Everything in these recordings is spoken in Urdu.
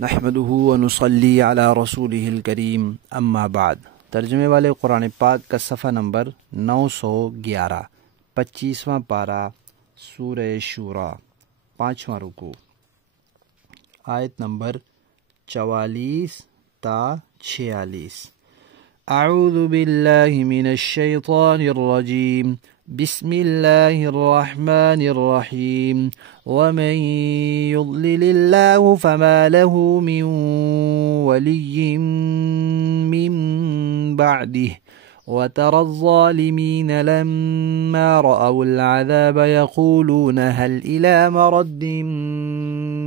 نحمدہ ونصلی علی رسولہ الکریم اما بعد۔ ترجمے والے قرآن پاک کا صفحہ نمبر 911، 25واں پارہ، سورہ شورى، 5واں رکوع، آیت نمبر 44 تا 46۔ اعوذ باللہ من الشیطان الرجیم، بسم اللہ الرحمن الرحیم۔ ومن يضلل الله فما له من ولي من بعده وترى الظالمين لما رأوا العذاب يقولون هل إلى مرد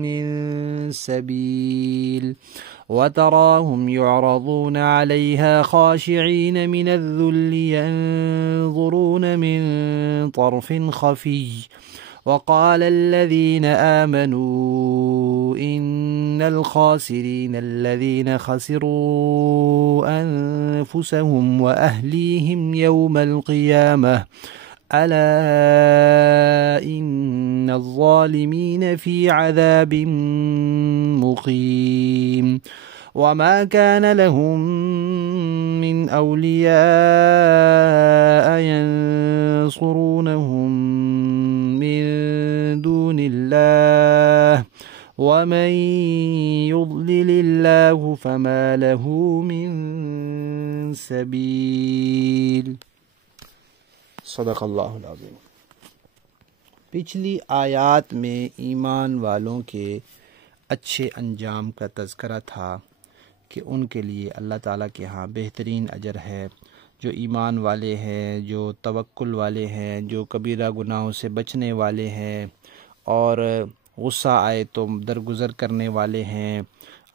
من سبيل وتراهم يعرضون عليها خاشعين من الذل ينظرون من طرف خفي وقال الذين آمنوا إن الخاسرين الذين خسروا أنفسهم وأهليهم يوم القيامة ألا إن الظالمين في عذاب مقيم وما كان لهم من أولياء ينصرونهم من دون الله ومن يضلل الله فما له من سبيل۔ صدق اللہ العظیم۔ پچھلی آیات میں ایمان والوں کے اچھے انجام کا تذکرہ تھا کہ ان کے لیے اللہ تعالیٰ کے ہاں بہترین اجر ہے، جو ایمان والے ہیں، جو توکل والے ہیں، جو کبیرہ گناہوں سے بچنے والے ہیں اور غصہ آئے تو درگزر کرنے والے ہیں،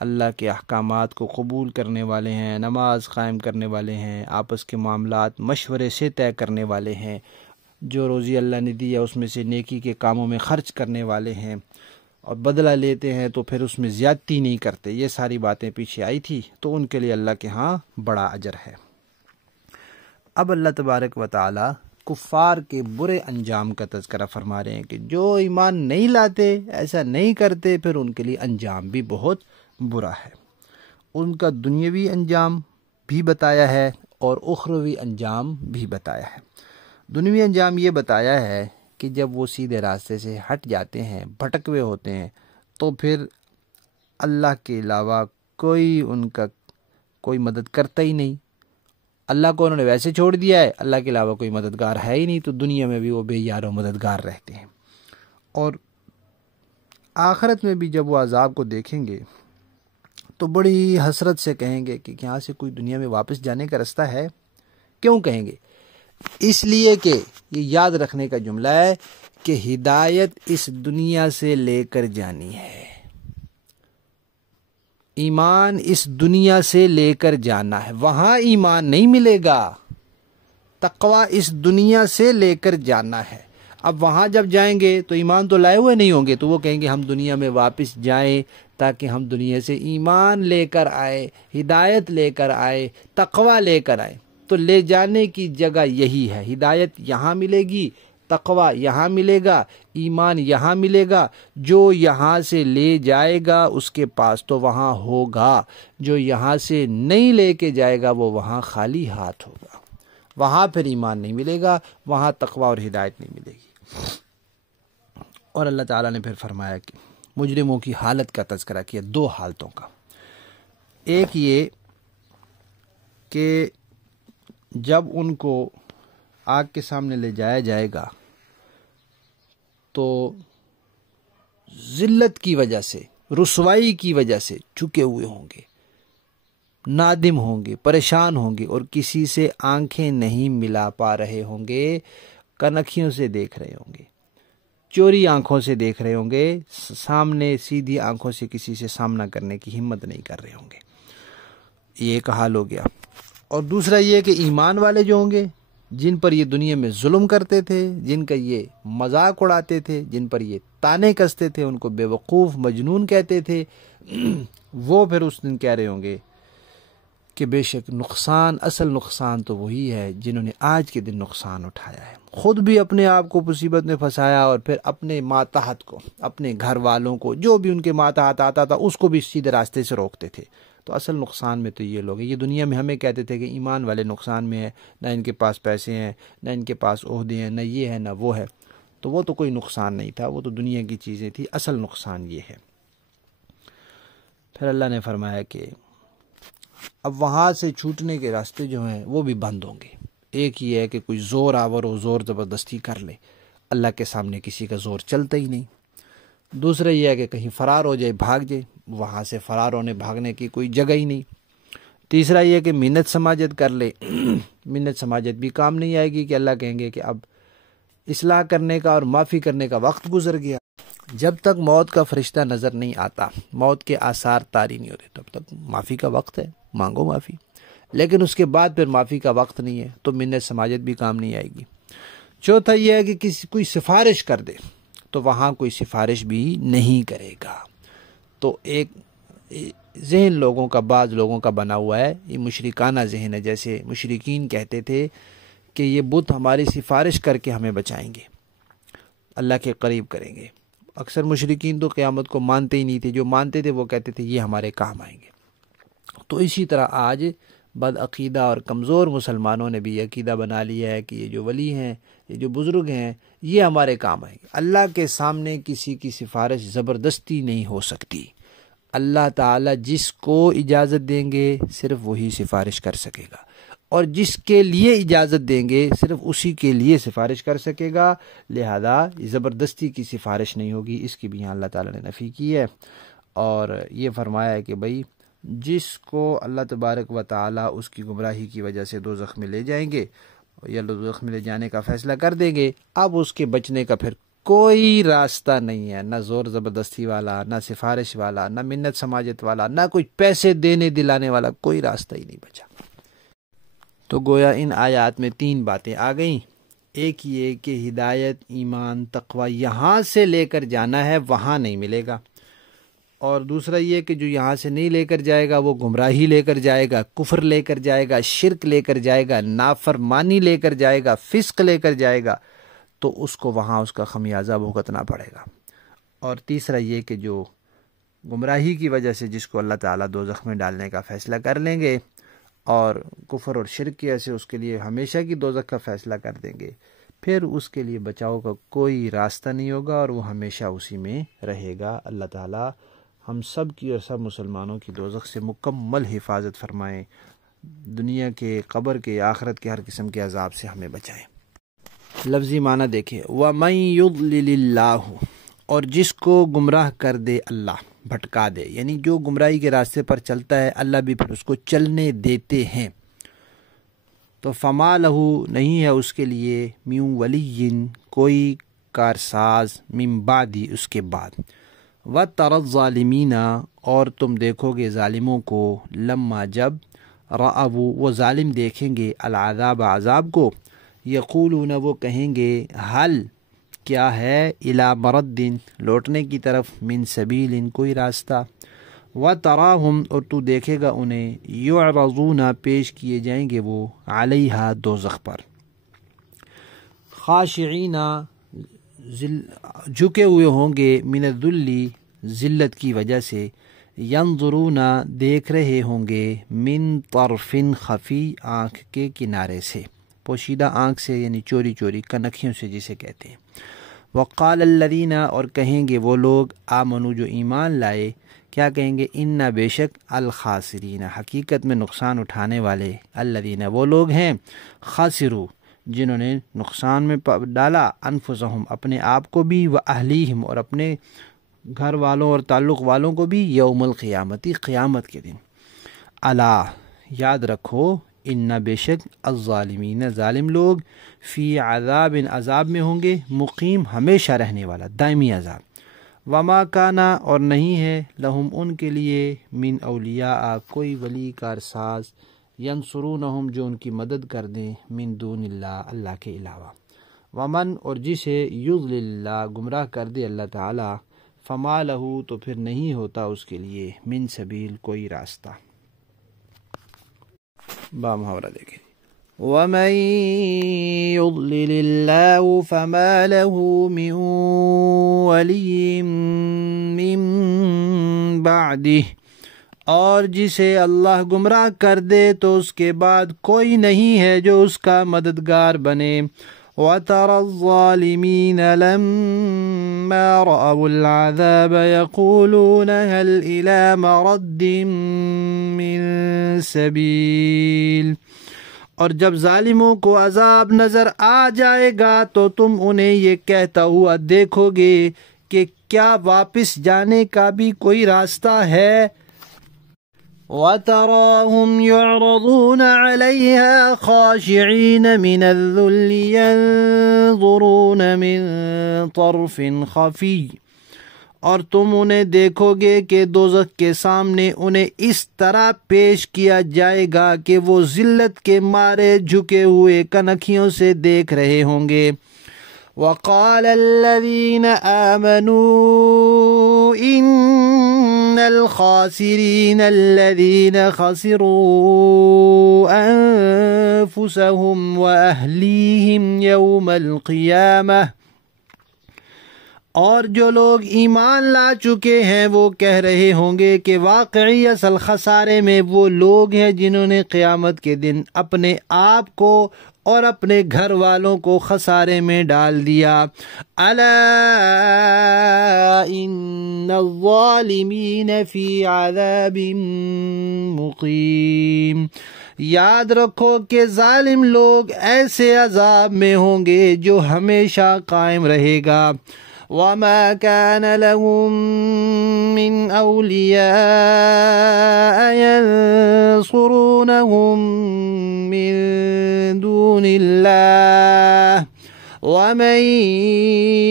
اللہ کے احکامات کو قبول کرنے والے ہیں، نماز قائم کرنے والے ہیں، آپس کے معاملات مشورے سے طے کرنے والے ہیں، جو روزی اللہ نے دی ہے اس میں سے نیکی کے کاموں میں خرچ کرنے والے ہیں، اور بدلہ لیتے ہیں تو پھر اس میں زیادتی نہیں کرتے۔ یہ ساری باتیں پیچھے آئی تھی، تو ان کے لیے اللہ کے ہاں بڑا اجر ہے۔ اب اللہ تبارک و تعالی کفار کے برے انجام کا تذکرہ فرما رہے ہیں کہ جو ایمان نہیں لاتے، ایسا نہیں کرتے، پھر ان کے لیے انجام بھی بہت برا ہے۔ ان کا دنیاوی انجام بھی بتایا ہے اور اخروی انجام بھی بتایا ہے۔ دنیاوی انجام یہ بتایا ہے کہ جب وہ سیدھے راستے سے ہٹ جاتے ہیں، بھٹکوے ہوتے ہیں، تو پھر اللہ کے علاوہ کوئی ان کا کوئی مدد کرتا ہی نہیں۔ اللہ کو انہوں نے ویسے چھوڑ دیا ہے، اللہ کے علاوہ کوئی مددگار ہے ہی نہیں، تو دنیا میں بھی وہ بے یار و مددگار رہتے ہیں، اور آخرت میں بھی جب وہ عذاب کو دیکھیں گے تو بڑی حسرت سے کہیں گے کہ یہاں سے کوئی دنیا میں واپس جانے کا رستہ ہے؟ کیوں کہیں گے؟ اس لیے کہ یہ یاد رکھنے کا جملہ ہے کہ ہدایت اس دنیا سے لے کر جانی ہے، ایمان اس دنیا سے لے کر جانا ہے، وہاں ایمان نہیں ملے گا۔ تقوی اس دنیا سے لے کر جانا ہے۔ اب وہاں جب جائیں گے تو ایمان تو لائے ہوئے نہیں ہوں گے، تو وہ کہیں گے ہم دنیا میں واپس جائیں تاکہ ہم دنیا سے ایمان لے کر آئے، ہدایت لے کر آئے، تقوی لے کر آئے۔ تو لے جانے کی جگہ یہی ہے، ہدایت یہاں ملے گی، تقوی یہاں ملے گا، ایمان یہاں ملے گا۔ جو یہاں سے لے جائے گا اس کے پاس تو وہاں ہوگا، جو یہاں سے نہیں لے کے جائے گا وہ وہاں خالی ہاتھ ہوگا، وہاں پھر ایمان نہیں ملے گا، وہاں تقوی اور ہدایت نہیں ملے گی۔ اور اللہ تعالیٰ نے پھر فرمایا کہ مجرموں کی حالت کا تذکرہ کیا، دو حالتوں کا۔ ایک یہ کہ جب ان کو آگ کے سامنے لے جایا جائے گا تو ذلت کی وجہ سے، رسوائی کی وجہ سے جھکے ہوئے ہوں گے، نادم ہوں گے، پریشان ہوں گے، اور کسی سے آنکھیں نہیں ملا پا رہے ہوں گے، کنکھیوں سے دیکھ رہے ہوں گے، چوری آنکھوں سے دیکھ رہے ہوں گے، سامنے سیدھی آنکھوں سے کسی سے سامنا کرنے کی ہمت نہیں کر رہے ہوں گے۔ یہ ایک حال ہو گیا۔ اور دوسرا یہ کہ ایمان والے جو ہوں گے، جن پر یہ دنیا میں ظلم کرتے تھے، جن کا یہ مذاق اڑاتے تھے، جن پر یہ تانے کستے تھے، ان کو بے وقوف مجنون کہتے تھے، وہ پھر اس دن کہہ رہے ہوں گے کہ بے شک نقصان، اصل نقصان تو وہی ہے جنہوں نے آج کے دن نقصان اٹھایا ہے، خود بھی اپنے آپ کو مصیبت میں پھنسایا اور پھر اپنے ماتحت کو، اپنے گھر والوں کو، جو بھی ان کے ماتحت آتا تھا اس کو بھی سیدھے راستے سے روکتے تھے۔ تو اصل نقصان میں تو یہ لوگ ہیں۔ یہ دنیا میں ہمیں کہتے تھے کہ ایمان والے نقصان میں ہے، نہ ان کے پاس پیسے ہیں، نہ ان کے پاس عہدے ہیں، نہ یہ ہے نہ وہ ہے، تو وہ تو کوئی نقصان نہیں تھا، وہ تو دنیا کی چیزیں تھی، اصل نقصان یہ ہے۔ پھر اللہ نے فرمایا کہ اب وہاں سے چھوٹنے کے راستے جو ہیں وہ بھی بند ہوں گے۔ ایک ہی ہے کہ کوئی زور آور ہو، زور زبردستی کر لے، اللہ کے سامنے کسی کا زور چلتا ہی نہیں۔ دوسرا یہ ہے کہ کہیں فرار ہو جائے، بھاگ جائے، وہاں سے فرار ہونے بھاگنے کی کوئی جگہ ہی نہیں۔ تیسرا یہ کہ منت سماجت کر لے، منت سماجت بھی کام نہیں آئے گی کہ اللہ کہیں گے کہ اب اصلاح کرنے کا اور معافی کرنے کا وقت گزر گیا۔ جب تک موت کا فرشتہ نظر نہیں آتا، موت کے آثار طاری نہیں ہوتے، تب تک معافی کا وقت ہے، مانگو معافی، لیکن اس کے بعد پھر معافی کا وقت نہیں ہے تو منت سماجت بھی کام نہیں آئے گی۔ چوتھا یہ ہے کہ کوئی سفارش کر دے تو وہاں کوئی سفارش بھی نہیں کرے گا۔ تو ایک ذہن لوگوں کا، بعض لوگوں کا بنا ہوا ہے، یہ مشرکانہ ذہن ہے، جیسے مشرکین کہتے تھے کہ یہ بت ہماری سفارش کر کے ہمیں بچائیں گے، اللہ کے قریب کریں گے۔ اکثر مشرکین تو قیامت کو مانتے ہی نہیں تھے، جو مانتے تھے وہ کہتے تھے یہ ہمارے کام آئیں گے۔ تو اسی طرح آج بدعقیدہ اور کمزور مسلمانوں نے بھی یہ عقیدہ بنا لیا ہے کہ یہ جو ولی ہیں، یہ جو بزرگ ہیں، یہ ہمارے کام آئیں گے۔ اللہ کے سامنے کسی کی سفارش زبردستی نہیں ہو سکتی۔ اللہ تعالیٰ جس کو اجازت دیں گے صرف وہی سفارش کر سکے گا، اور جس کے لیے اجازت دیں گے صرف اسی کے لیے سفارش کر سکے گا، لہذا زبردستی کی سفارش نہیں ہوگی۔ اس کی بھی یہاں اللہ تعالیٰ نے نفی کی ہے، اور یہ فرمایا ہے کہ بھئی جس کو اللہ تبارک و تعالیٰ اس کی گمراہی کی وجہ سے دوزخ میں لے جائیں گے یا دوزخ میں لے جانے کا فیصلہ کر دیں گے، اب اس کے بچنے کا پھر کوئی راستہ نہیں ہے، نہ زور زبردستی والا، نہ سفارش والا، نہ منت سماجت والا، نہ کوئی پیسے دینے دلانے والا، کوئی راستہ ہی نہیں بچا۔ تو گویا ان آیات میں تین باتیں آ گئیں۔ ایک یہ کہ ہدایت، ایمان، تقوی یہاں سے لے کر جانا ہے، وہاں نہیں ملے گا، اور دوسرا یہ کہ جو یہاں سے نہیں لے کر جائے گا وہ گمراہی لے کر جائے گا، کفر لے کر جائے گا، شرک لے کر جائے گا، نافرمانی لے کر جائے گا، فسق لے کر جائے گا، تو اس کو وہاں اس کا خمیازہ بھگتنا پڑے گا۔ اور تیسرا یہ کہ جو گمراہی کی وجہ سے جس کو اللہ تعالیٰ دوزخ میں ڈالنے کا فیصلہ کر لیں گے، اور کفر اور شرک کی وجہ سے اس کے لیے ہمیشہ کی دوزخ کا فیصلہ کر دیں گے، پھر اس کے لیے بچاؤ کا کوئی راستہ نہیں ہوگا اور وہ ہمیشہ اسی میں رہے گا۔ اللہ تعالیٰ ہم سب کی اور سب مسلمانوں کی دوزخ سے مکمل حفاظت فرمائیں، دنیا کے، قبر کے، آخرت کے ہر قسم کے عذاب سے ہمیں بچائیں۔ لفظی معنی دیکھیں، وَمَن يُضْلِلِ اللَّهُ، اور جس کو گمراہ کر دے اللہ، بھٹکا دے، یعنی جو گمراہی کے راستے پر چلتا ہے اللہ بھی پھر اس کو چلنے دیتے ہیں، تو فما لہو، نہیں ہے اس کے لیے، من ولی، کوئی کارساز، من بعدی، اس کے بعد، وَتَرَى الظَّالِمِينَ، اور تم دیکھو گے ظالموں کو، لما جب، رَأَوْا، وہ ظالم دیکھیں گے، العذاب، عذاب کو، یقولون، وہ کہیں گے، حل، کیا ہے، الی مرد، لوٹنے کی طرف، من سبیل، کوئی راستہ، وَتَرَاهُمْ، اور تو دیکھے گا انہیں، یعرضون، پیش کیے جائیں گے وہ، علیہا، دوزخ پر، خاشعین، جھکے ہوئے ہوں گے، من الذل، ذلت کی وجہ سے، ینظرون، دیکھ رہے ہوں گے، من طرف خفی، آنکھ کے کنارے سے، پوشیدہ آنکھ سے، یعنی چوری چوری، کنکھیوں سے جسے کہتے ہیں۔ وقال الذین، اور کہیں گے وہ لوگ، آمنو، جو ایمان لائے، کیا کہیں گے، ان بے شک، الخاسرین، حقیقت میں نقصان اٹھانے والے، الذین، وہ لوگ ہیں، خاسرو، جنہوں نے نقصان میں ڈالا، انفسہم، اپنے آپ کو بھی، و اہلیہم، اور اپنے گھر والوں اور تعلق والوں کو بھی، یوم القیامتی، قیامت کے دن، الا، یاد رکھو، ان بے شک، الظالمین، ظالم لوگ، فی عذاب، عذاب میں ہوں گے، مقیم، ہمیشہ رہنے والا، دائمی عذاب، وما کانا، اور نہیں ہے، لہم، ان کے لیے، من اولیاء، کوئی ولی کارساز، ینصرونہم، جو ان کی مدد کر دیں، من دون اللہ، اللہ کے علاوہ، ومن، اور جسے، یضلل اللہ، گمراہ کر دے اللہ تعالی، فما لہو، تو پھر نہیں ہوتا اس کے لیے، من سبیل، کوئی راستہ۔ با محاورہ دیکھیں. وَمَن يُضْلِلِ اللَّهُ فَمَا لَهُ مِن وَلِيٍّ مِّن بَعْدِهِ، اور جسے اللہ گمراہ کر دے تو اس کے بعد کوئی نہیں ہے جو اس کا مددگار بنے. وَتَرَى الظَّالِمِينَ لَمَّا رَأَوُا الْعَذَابَ يَقُولُونَ هَلْ إِلَى مَرَدٍّ مِّن سَبِيلٍ، اور جب ظالموں کو عذاب نظر آ جائے گا تو تم انہیں یہ کہتا ہوا دیکھو گے کہ کیا واپس جانے کا بھی کوئی راستہ ہے. وَتَرَاهُمْ يُعْرَضُونَ عَلَيْهَا خَاشِعِينَ مِنَ الذُّلِّ يَنظُرُونَ مِن طَرْفٍ خَفِيٍّ، اور تم انہیں دیکھو گے کہ دوزخ کے سامنے انہیں اس طرح پیش کیا جائے گا کہ وہ ذلت کے مارے جھکے ہوئے کنکھیوں سے دیکھ رہے ہوں گے. وَقَالَ الَّذِينَ آمَنُوا إِنَّ الْخَاسِرِينَ الَّذِينَ خَسِرُوا أَنفُسَهُمْ وَأَهْلِيهِمْ يَوْمَ الْقِيَامَةِ، اور جو لوگ ایمان لا چکے ہیں وہ کہہ رہے ہوں گے کہ واقعی اصل خسارے میں وہ لوگ ہیں جنہوں نے قیامت کے دن اپنے آپ کو اور اپنے گھر والوں کو خسارے میں ڈال دیا. الا ان الظالمین فی عذاب مقیم، یاد رکھو کہ ظالم لوگ ایسے عذاب میں ہوں گے جو ہمیشہ قائم رہے گا. وَمَا كَانَ لَهُم مِّنْ أَوْلِيَاءَ يَنصُرُونَهُم مِّن دُونِ اللَّهِ وَمَن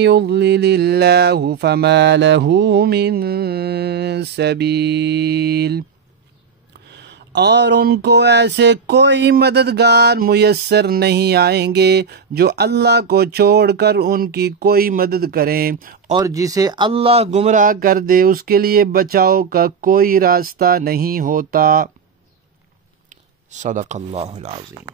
يُضْلِلِ اللَّهُ فَمَا لَهُ مِن سَبِيلٍ، اور ان کو ایسے کوئی مددگار میسر نہیں آئیں گے جو اللہ کو چھوڑ کر ان کی کوئی مدد کریں، اور جسے اللہ گمراہ کر دے اس کے لیے بچاؤ کا کوئی راستہ نہیں ہوتا. صدق اللہ العظیم.